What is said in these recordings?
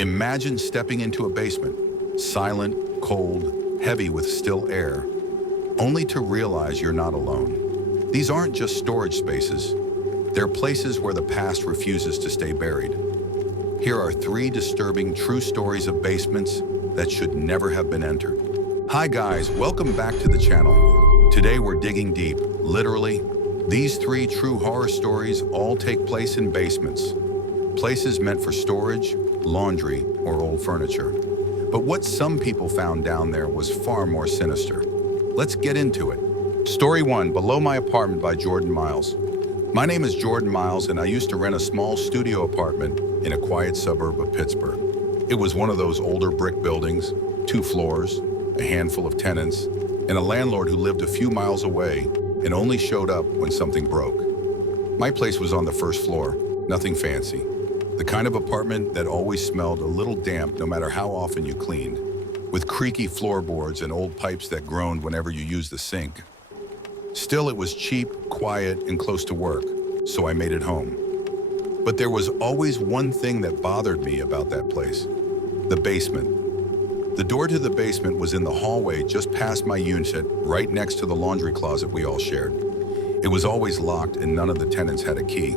Imagine stepping into a basement, silent, cold, heavy with still air, only to realize you're not alone. These aren't just storage spaces. They're places where the past refuses to stay buried. Here are 3 disturbing true stories of basements that should never have been entered. Hi guys, welcome back to the channel. Today we're digging deep, literally. These 3 true horror stories all take place in basements. Places meant for storage, laundry, or old furniture. But what some people found down there was far more sinister. Let's get into it. Story 1, Below My Apartment by Jordan Miles. My name is Jordan Miles and I used to rent a small studio apartment in a quiet suburb of Pittsburgh. It was one of those older brick buildings, 2 floors, a handful of tenants, and a landlord who lived a few miles away and only showed up when something broke. My place was on the first floor, nothing fancy. The kind of apartment that always smelled a little damp no matter how often you cleaned, with creaky floorboards and old pipes that groaned whenever you used the sink. Still, it was cheap, quiet, and close to work, so I made it home. But there was always one thing that bothered me about that place: the basement. The door to the basement was in the hallway just past my unit, right next to the laundry closet we all shared. It was always locked and none of the tenants had a key.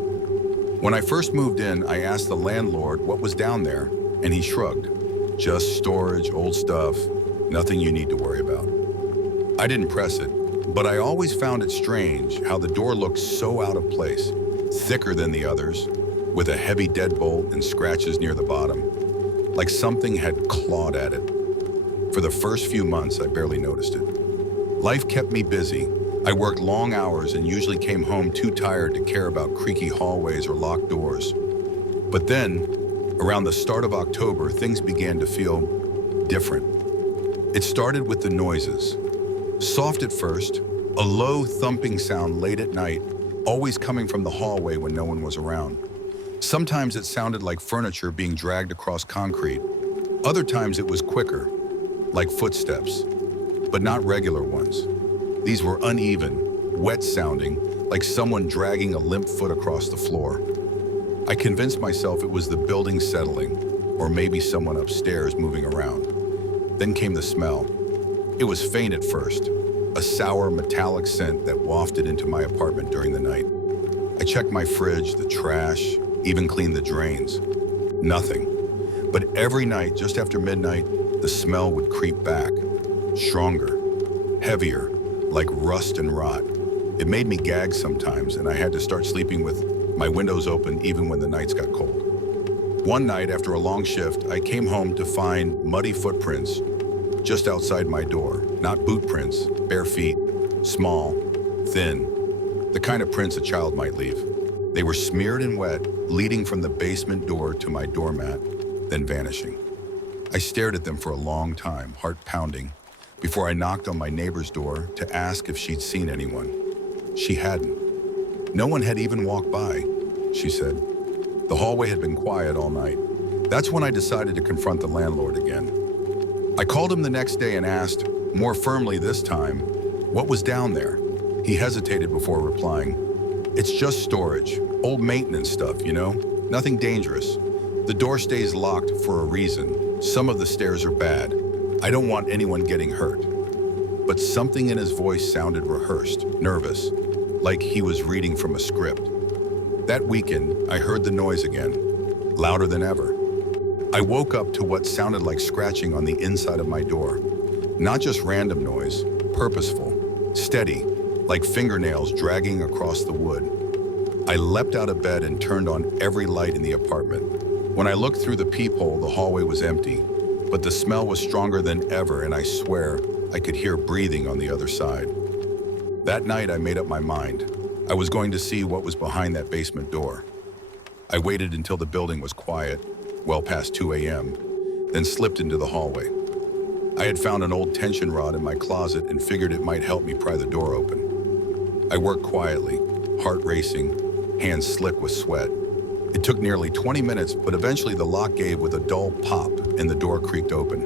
When I first moved in, I asked the landlord what was down there, and he shrugged. Just storage, old stuff, nothing you need to worry about. I didn't press it, but I always found it strange how the door looked so out of place, thicker than the others, with a heavy deadbolt and scratches near the bottom, like something had clawed at it. For the first few months, I barely noticed it. Life kept me busy. I worked long hours and usually came home too tired to care about creaky hallways or locked doors. But then, around the start of October, things began to feel different. It started with the noises. Soft at first, a low thumping sound late at night, always coming from the hallway when no one was around. Sometimes it sounded like furniture being dragged across concrete. Other times it was quicker, like footsteps, but not regular ones. These were uneven, wet sounding, like someone dragging a limp foot across the floor. I convinced myself it was the building settling, or maybe someone upstairs moving around. Then came the smell. It was faint at first, a sour metallic scent that wafted into my apartment during the night. I checked my fridge, the trash, even cleaned the drains. Nothing. But every night, just after midnight, the smell would creep back, stronger, heavier, like rust and rot. It made me gag sometimes, and I had to start sleeping with my windows open even when the nights got cold. One night, after a long shift, I came home to find muddy footprints just outside my door. Not boot prints, bare feet, small, thin, the kind of prints a child might leave. They were smeared and wet, leading from the basement door to my doormat, then vanishing. I stared at them for a long time, heart pounding, before I knocked on my neighbor's door to ask if she'd seen anyone. She hadn't. No one had even walked by, she said. The hallway had been quiet all night. That's when I decided to confront the landlord again. I called him the next day and asked, more firmly this time, what was down there? He hesitated before replying. It's just storage, old maintenance stuff, you know? Nothing dangerous. The door stays locked for a reason. Some of the stairs are bad. I don't want anyone getting hurt. But something in his voice sounded rehearsed, nervous, like he was reading from a script. That weekend, I heard the noise again, louder than ever. I woke up to what sounded like scratching on the inside of my door. Not just random noise, purposeful, steady, like fingernails dragging across the wood. I leapt out of bed and turned on every light in the apartment. When I looked through the peephole, the hallway was empty, but the smell was stronger than ever, and I swear I could hear breathing on the other side. That night, I made up my mind. I was going to see what was behind that basement door. I waited until the building was quiet, well past 2 a.m., then slipped into the hallway. I had found an old tension rod in my closet and figured it might help me pry the door open. I worked quietly, heart racing, hands slick with sweat. It took nearly 20 minutes, but eventually the lock gave with a dull pop and the door creaked open.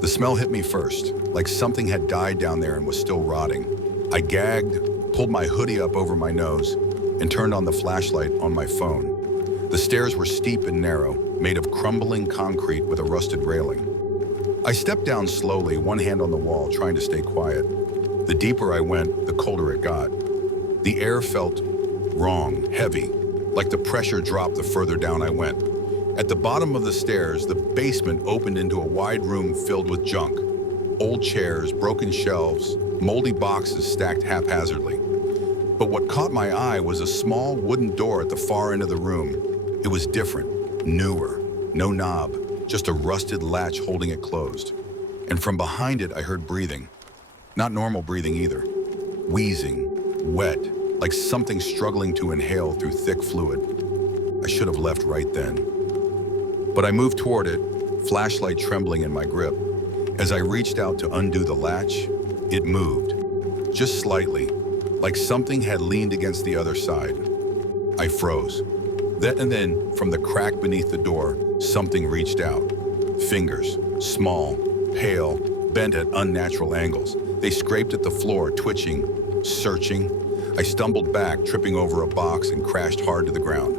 The smell hit me first, like something had died down there and was still rotting. I gagged, pulled my hoodie up over my nose, and turned on the flashlight on my phone. The stairs were steep and narrow, made of crumbling concrete with a rusted railing. I stepped down slowly, one hand on the wall, trying to stay quiet. The deeper I went, the colder it got. The air felt wrong, heavy, like the pressure dropped the further down I went. At the bottom of the stairs, the basement opened into a wide room filled with junk. Old chairs, broken shelves, moldy boxes stacked haphazardly. But what caught my eye was a small wooden door at the far end of the room. It was different, newer, no knob, just a rusted latch holding it closed. And from behind it, I heard breathing. Not normal breathing either. Wheezing, wet, like something struggling to inhale through thick fluid. I should have left right then. But I moved toward it, flashlight trembling in my grip. As I reached out to undo the latch, it moved, just slightly, like something had leaned against the other side. I froze. Then, from the crack beneath the door, something reached out. Fingers, small, pale, bent at unnatural angles. They scraped at the floor, twitching, searching. I stumbled back, tripping over a box and crashed hard to the ground.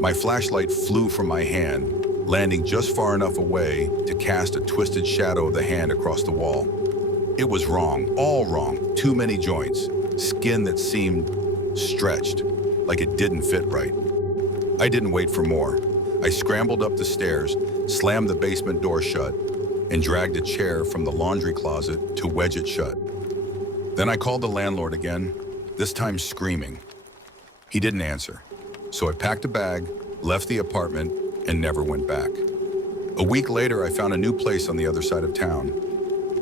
My flashlight flew from my hand, landing just far enough away to cast a twisted shadow of the hand across the wall. It was wrong, all wrong, too many joints, skin that seemed stretched, like it didn't fit right. I didn't wait for more. I scrambled up the stairs, slammed the basement door shut, and dragged a chair from the laundry closet to wedge it shut. Then I called the landlord again, this time screaming. He didn't answer, so I packed a bag, left the apartment, and never went back. A week later, I found a new place on the other side of town.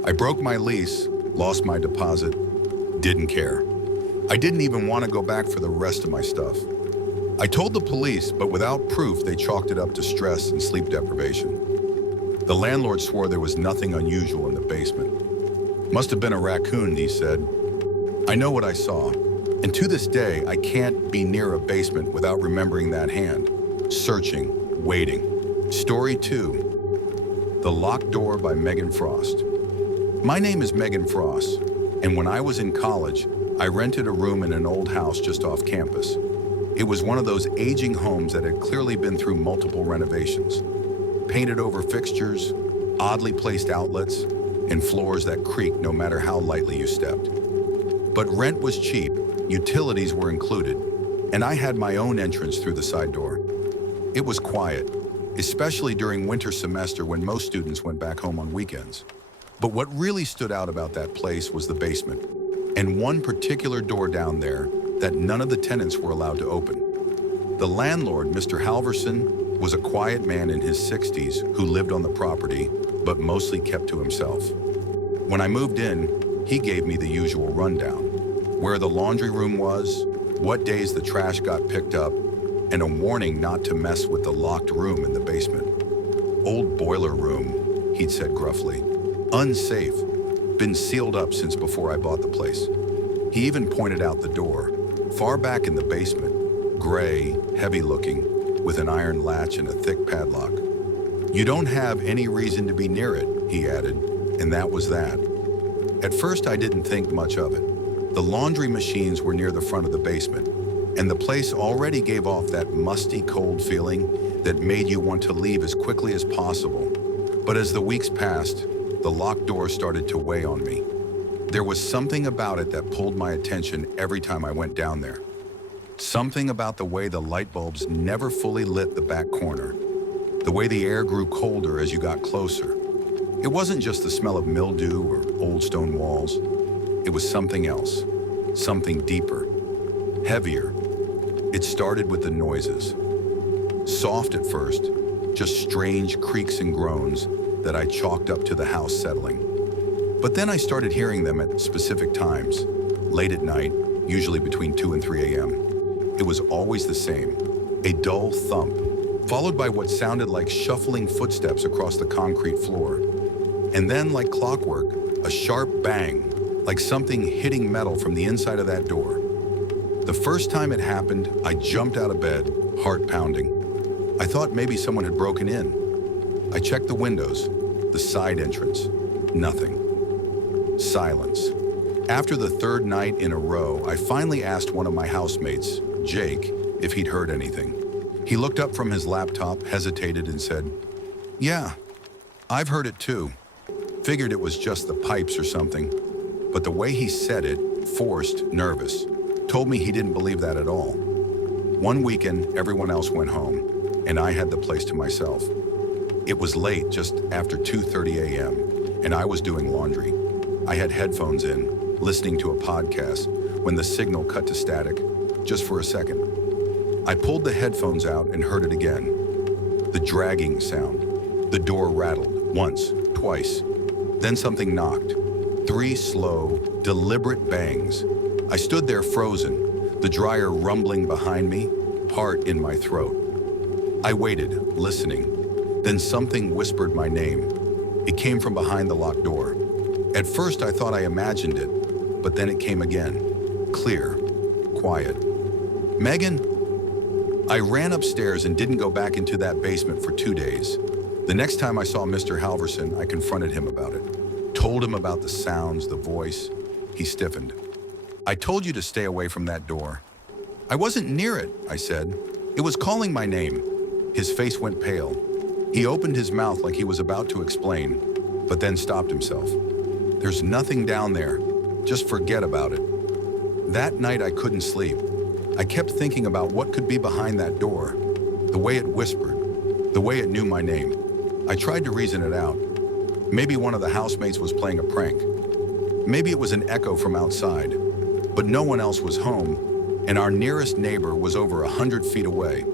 I broke my lease, lost my deposit, didn't care. I didn't even want to go back for the rest of my stuff. I told the police, but without proof, they chalked it up to stress and sleep deprivation. The landlord swore there was nothing unusual in the basement. Must have been a raccoon, he said. I know what I saw, and to this day, I can't be near a basement without remembering that hand, searching, waiting. Story 2, The Locked Door by Megan Frost. My name is Megan Frost, and when I was in college, I rented a room in an old house just off campus. It was one of those aging homes that had clearly been through multiple renovations. Painted over fixtures, oddly placed outlets, and floors that creaked no matter how lightly you stepped. But rent was cheap, utilities were included, and I had my own entrance through the side door. It was quiet, especially during winter semester when most students went back home on weekends. But what really stood out about that place was the basement, and one particular door down there that none of the tenants were allowed to open. The landlord, Mr. Halverson, was a quiet man in his 60s who lived on the property, but mostly kept to himself. When I moved in, he gave me the usual rundown: where the laundry room was, what days the trash got picked up, and a warning not to mess with the locked room in the basement. Old boiler room, he'd said gruffly. Unsafe, been sealed up since before I bought the place. He even pointed out the door, far back in the basement, gray, heavy looking, with an iron latch and a thick padlock. You don't have any reason to be near it, he added, and that was that. At first I didn't think much of it. The laundry machines were near the front of the basement, and the place already gave off that musty, cold feeling that made you want to leave as quickly as possible. But as the weeks passed, the locked door started to weigh on me. There was something about it that pulled my attention every time I went down there. Something about the way the light bulbs never fully lit the back corner, the way the air grew colder as you got closer. It wasn't just the smell of mildew or old stone walls. It was something else, something deeper, heavier. It started with the noises. Soft at first, just strange creaks and groans that I chalked up to the house settling. But then I started hearing them at specific times, late at night, usually between 2 and 3 a.m. It was always the same, a dull thump, followed by what sounded like shuffling footsteps across the concrete floor. And then, like clockwork, a sharp bang, like something hitting metal from the inside of that door. The first time it happened, I jumped out of bed, heart pounding. I thought maybe someone had broken in. I checked the windows, the side entrance, nothing. Silence. After the third night in a row, I finally asked one of my housemates, Jake, if he'd heard anything. He looked up from his laptop, hesitated, and said, "Yeah, I've heard it too. Figured it was just the pipes or something." But the way he said it, forced, nervous, told me he didn't believe that at all. One weekend, everyone else went home, and I had the place to myself. It was late, just after 2:30 a.m., and I was doing laundry. I had headphones in, listening to a podcast, when the signal cut to static, just for a second. I pulled the headphones out and heard it again. The dragging sound. The door rattled, once, twice. Then something knocked. 3 slow, deliberate bangs. I stood there frozen, the dryer rumbling behind me, heart in my throat. I waited, listening. Then something whispered my name. It came from behind the locked door. At first I thought I imagined it, but then it came again. Clear, quiet. "Megan?" I ran upstairs and didn't go back into that basement for 2 days. The next time I saw Mr. Halverson, I confronted him about it. Told him about the sounds, the voice. He stiffened. "I told you to stay away from that door." "I wasn't near it," I said. "It was calling my name." His face went pale. He opened his mouth like he was about to explain, but then stopped himself. "There's nothing down there. Just forget about it." That night I couldn't sleep. I kept thinking about what could be behind that door, the way it whispered, the way it knew my name. I tried to reason it out. Maybe one of the housemates was playing a prank. Maybe it was an echo from outside, but no one else was home, and our nearest neighbor was over 100 feet away.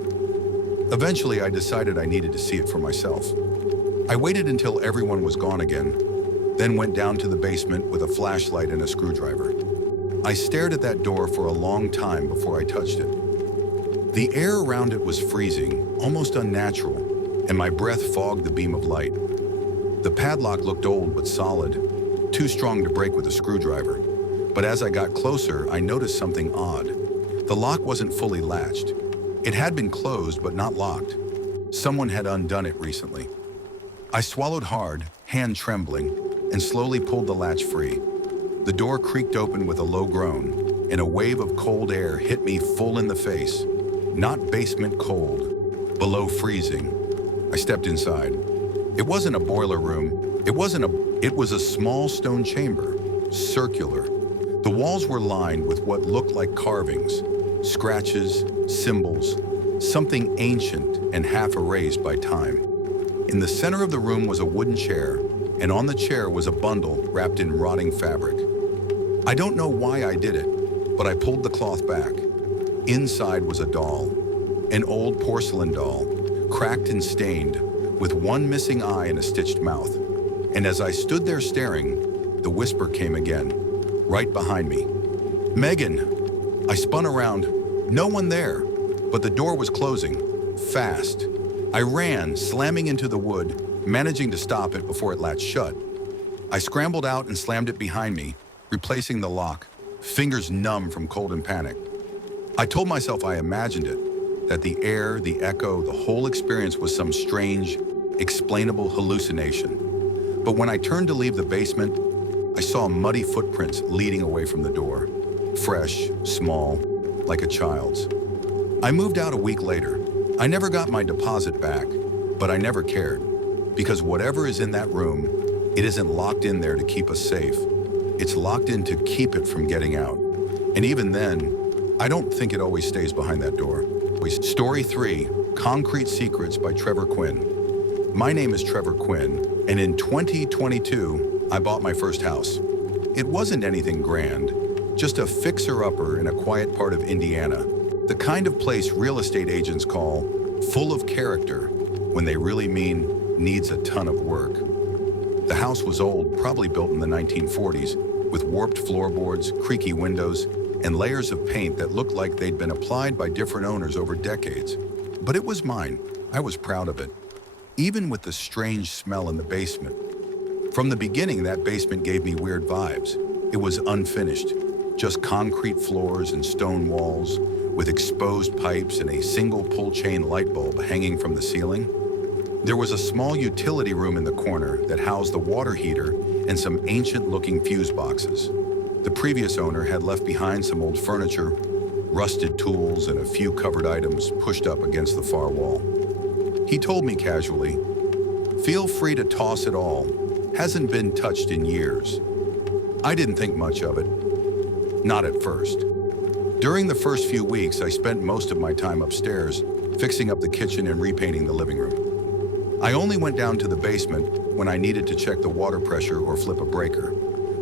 Eventually, I decided I needed to see it for myself. I waited until everyone was gone again, then went down to the basement with a flashlight and a screwdriver. I stared at that door for a long time before I touched it. The air around it was freezing, almost unnatural, and my breath fogged the beam of light. The padlock looked old but solid, too strong to break with a screwdriver. But as I got closer, I noticed something odd. The lock wasn't fully latched. It had been closed but not locked. Someone had undone it recently. I swallowed hard, hand trembling, and slowly pulled the latch free. The door creaked open with a low groan, and a wave of cold air hit me full in the face. Not basement cold, below freezing. I stepped inside. It wasn't a boiler room. It was a small stone chamber, circular. The walls were lined with what looked like carvings, scratches, symbols, something ancient and half erased by time. In the center of the room was a wooden chair, and on the chair was a bundle wrapped in rotting fabric. I don't know why I did it, but I pulled the cloth back. Inside was a doll, an old porcelain doll, cracked and stained, with one missing eye and a stitched mouth. And as I stood there staring, the whisper came again, right behind me. "Megan!" I spun around, no one there, but the door was closing, fast. I ran, slamming into the wood, managing to stop it before it latched shut. I scrambled out and slammed it behind me, replacing the lock, fingers numb from cold and panic. I told myself I imagined it, that the air, the echo, the whole experience was some strange, explainable hallucination. But when I turned to leave the basement, I saw muddy footprints leading away from the door, fresh, small, like a child's. I moved out a week later. I never got my deposit back, but I never cared, because whatever is in that room, it isn't locked in there to keep us safe. It's locked in to keep it from getting out. And even then, I don't think it always stays behind that door. Story 3, Concrete Secrets by Trevor Quinn. My name is Trevor Quinn, and in 2022, I bought my first house. It wasn't anything grand, just a fixer-upper in a quiet part of Indiana, the kind of place real estate agents call full of character when they really mean needs a ton of work. The house was old, probably built in the 1940s, with warped floorboards, creaky windows, and layers of paint that looked like they'd been applied by different owners over decades. But it was mine. I was proud of it, even with the strange smell in the basement. From the beginning, that basement gave me weird vibes. It was unfinished, just concrete floors and stone walls, with exposed pipes and a single pull-chain light bulb hanging from the ceiling. There was a small utility room in the corner that housed the water heater and some ancient-looking fuse boxes. The previous owner had left behind some old furniture, rusted tools and a few covered items pushed up against the far wall. He told me casually, "Feel free to toss it all. Hasn't been touched in years." I didn't think much of it. Not at first. During the first few weeks, I spent most of my time upstairs, fixing up the kitchen and repainting the living room. I only went down to the basement when I needed to check the water pressure or flip a breaker.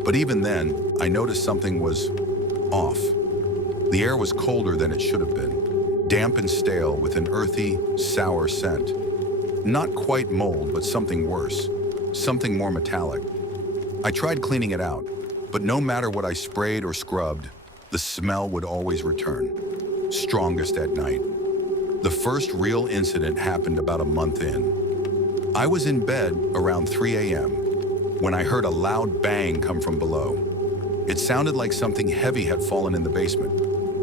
But even then, I noticed something was off. The air was colder than it should have been, damp and stale with an earthy, sour scent. Not quite mold, but something worse, something more metallic. I tried cleaning it out, but no matter what I sprayed or scrubbed, the smell would always return, strongest at night. The first real incident happened about a month in. I was in bed around 3 a.m. when I heard a loud bang come from below. It sounded like something heavy had fallen in the basement.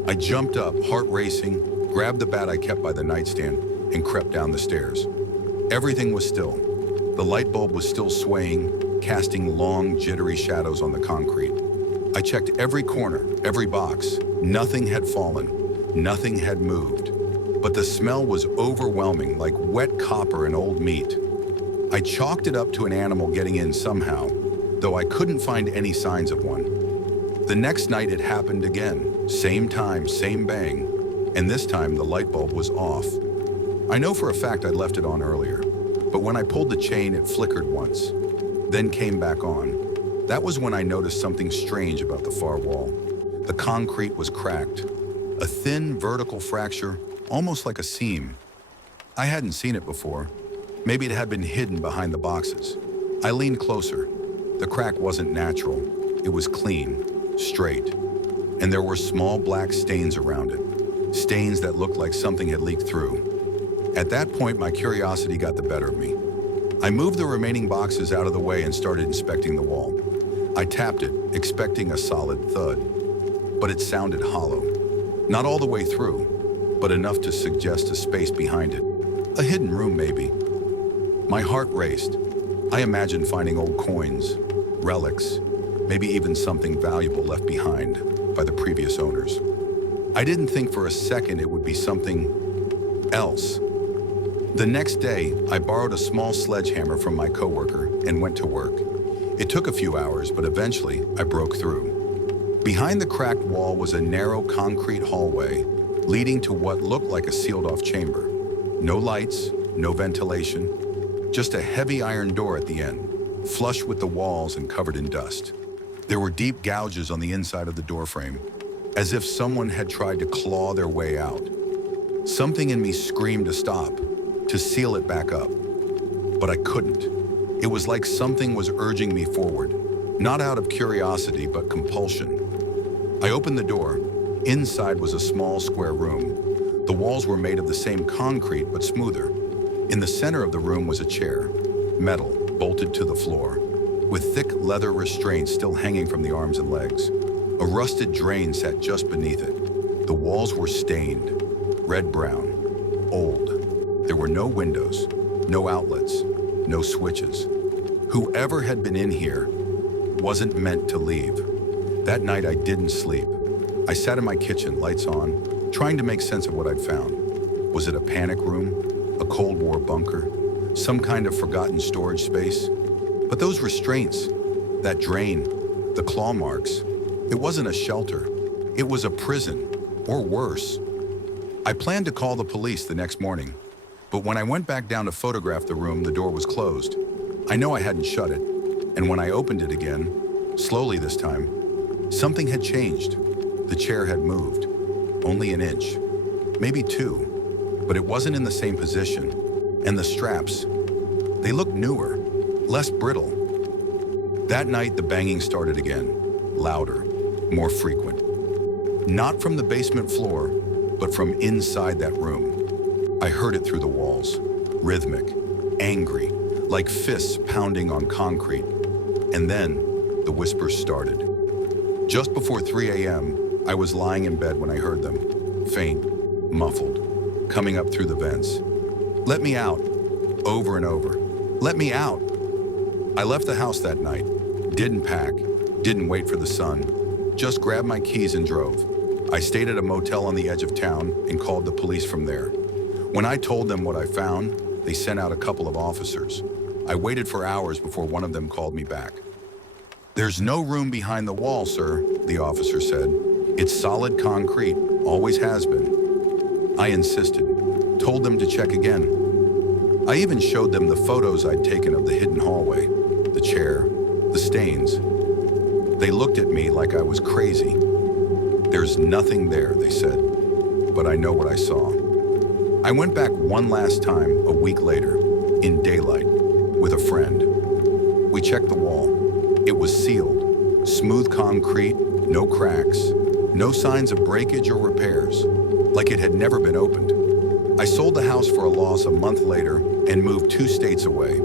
I jumped up, heart racing, grabbed the bat I kept by the nightstand, and crept down the stairs. Everything was still. The light bulb was still swaying, casting long, jittery shadows on the concrete. I checked every corner, every box. Nothing had fallen. Nothing had moved. But the smell was overwhelming, like wet copper and old meat. I chalked it up to an animal getting in somehow, though I couldn't find any signs of one. The next night it happened again. Same time, same bang. And this time the light bulb was off. I know for a fact I'd left it on earlier, but when I pulled the chain, it flickered once, then came back on. That was when I noticed something strange about the far wall. The concrete was cracked. A thin vertical fracture, almost like a seam. I hadn't seen it before. Maybe it had been hidden behind the boxes. I leaned closer. The crack wasn't natural. It was clean, straight. And there were small black stains around it. Stains that looked like something had leaked through. At that point, my curiosity got the better of me. I moved the remaining boxes out of the way and started inspecting the wall. I tapped it, expecting a solid thud. But it sounded hollow. Not all the way through, but enough to suggest a space behind it. A hidden room, maybe. My heart raced. I imagined finding old coins, relics, maybe even something valuable left behind by the previous owners. I didn't think for a second it would be something else. The next day, I borrowed a small sledgehammer from my coworker and went to work. It took a few hours, but eventually I broke through. Behind the cracked wall was a narrow concrete hallway leading to what looked like a sealed-off chamber. No lights, no ventilation, just a heavy iron door at the end, flush with the walls and covered in dust. There were deep gouges on the inside of the doorframe, as if someone had tried to claw their way out. Something in me screamed to stop, to seal it back up. But I couldn't. It was like something was urging me forward, not out of curiosity, but compulsion. I opened the door. Inside was a small square room. The walls were made of the same concrete, but smoother. In the center of the room was a chair, metal, bolted to the floor, with thick leather restraints still hanging from the arms and legs. A rusted drain sat just beneath it. The walls were stained, red-brown, old. There were no windows, no outlets, no switches. Whoever had been in here wasn't meant to leave. That night I didn't sleep. I sat in my kitchen, lights on, trying to make sense of what I'd found. Was it a panic room? A Cold War bunker? Some kind of forgotten storage space? But those restraints, that drain, the claw marks, it wasn't a shelter. It was a prison, or worse. I planned to call the police the next morning, but when I went back down to photograph the room, the door was closed. I know I hadn't shut it, and when I opened it again, slowly this time, something had changed. The chair had moved, only an inch, maybe two, but it wasn't in the same position. And the straps, they looked newer, less brittle. That night, the banging started again, louder, more frequent. Not from the basement floor, but from inside that room. I heard it through the walls, rhythmic, angry, like fists pounding on concrete. And then the whispers started. Just before 3 a.m., I was lying in bed when I heard them, faint, muffled, coming up through the vents. "Let me out," over and over. "Let me out." I left the house that night, didn't pack, didn't wait for the sun, just grabbed my keys and drove. I stayed at a motel on the edge of town and called the police from there. When I told them what I found, they sent out a couple of officers. I waited for hours before one of them called me back. "There's no room behind the wall, sir," the officer said. "It's solid concrete, always has been." I insisted, told them to check again. I even showed them the photos I'd taken of the hidden hallway, the chair, the stains. They looked at me like I was crazy. "There's nothing there," they said, "but I know what I saw." I went back one last time a week later, in daylight, with a friend. We checked the wall. It was sealed, smooth concrete, no cracks, no signs of breakage or repairs, like it had never been opened. I sold the house for a loss a month later and moved 2 states away.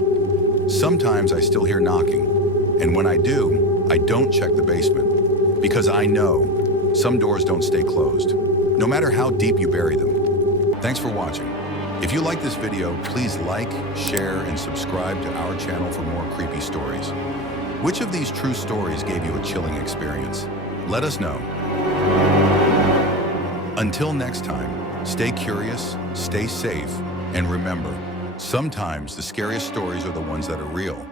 Sometimes I still hear knocking, and when I do, I don't check the basement, because I know some doors don't stay closed, no matter how deep you bury them. Thanks for watching. If you like this video, please like, share, and subscribe to our channel for more creepy stories. Which of these true stories gave you a chilling experience? Let us know. Until next time, stay curious, stay safe, and remember, sometimes the scariest stories are the ones that are real.